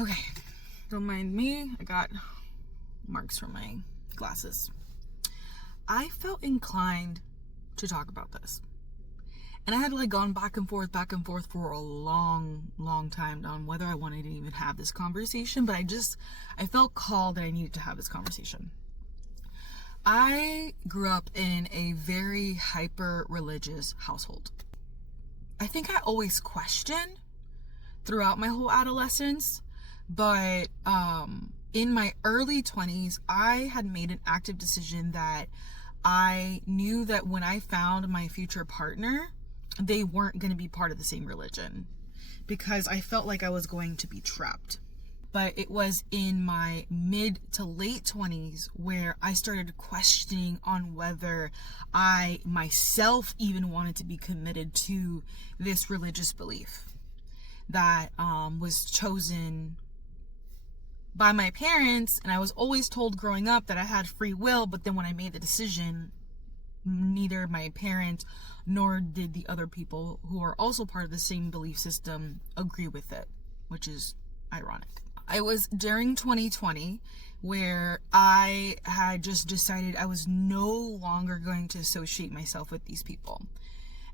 Okay, don't mind me. I got marks from my glasses. I felt inclined to talk about this. And I had gone back and forth for a long time on whether I wanted to even have this conversation, but I felt called that I needed to have this conversation. I grew up in a very hyper-religious household. I think I always questioned throughout my whole adolescence, but in my early 20s, I had made an active decision that I knew that when I found my future partner, they weren't going to be part of the same religion, because I felt like I was going to be trapped. But it was in my mid to late 20s where I started questioning on whether I myself even wanted to be committed to this religious belief that was chosen by my parents. And I was always told growing up that I had free will, but then when I made the decision, neither my parents nor did the other people who are also part of the same belief system agree with it, which is ironic. I was during 2020 where I had just decided I was no longer going to associate myself with these people.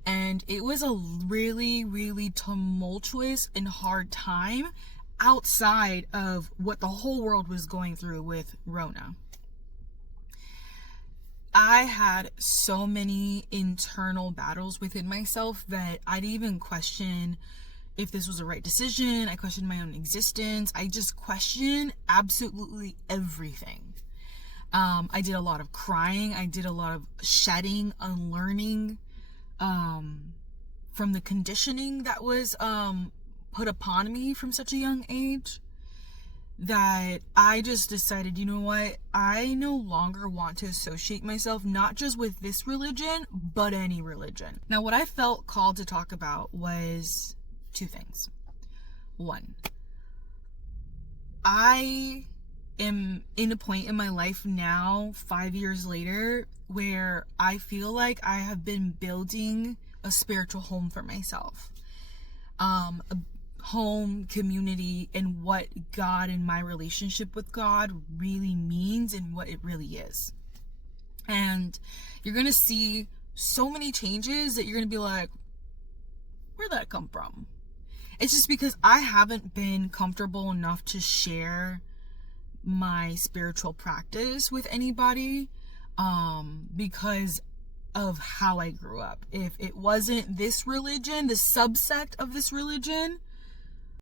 And it was a really, really tumultuous and hard time outside of what the whole world was going through with Rona. I had so many internal battles within myself that I'd even question if this was the right decision. I questioned my own existence. I just questioned absolutely everything. I did a lot of crying. I did a lot of shedding, unlearning from the conditioning that was put upon me from such a young age, that I just decided, you know what? I no longer want to associate myself not just with this religion, but any religion. Now, what I felt called to talk about was two things. One, I am in a point in my life now, 5 years later, where I feel like I have been building a spiritual home for myself. A home, community, and what God and my relationship with God really means and what it really is. And you're going to see so many changes that you're going to be like, where'd that come from? It's just because I haven't been comfortable enough to share my spiritual practice with anybody because of how I grew up. If it wasn't this religion, the subsect of this religion,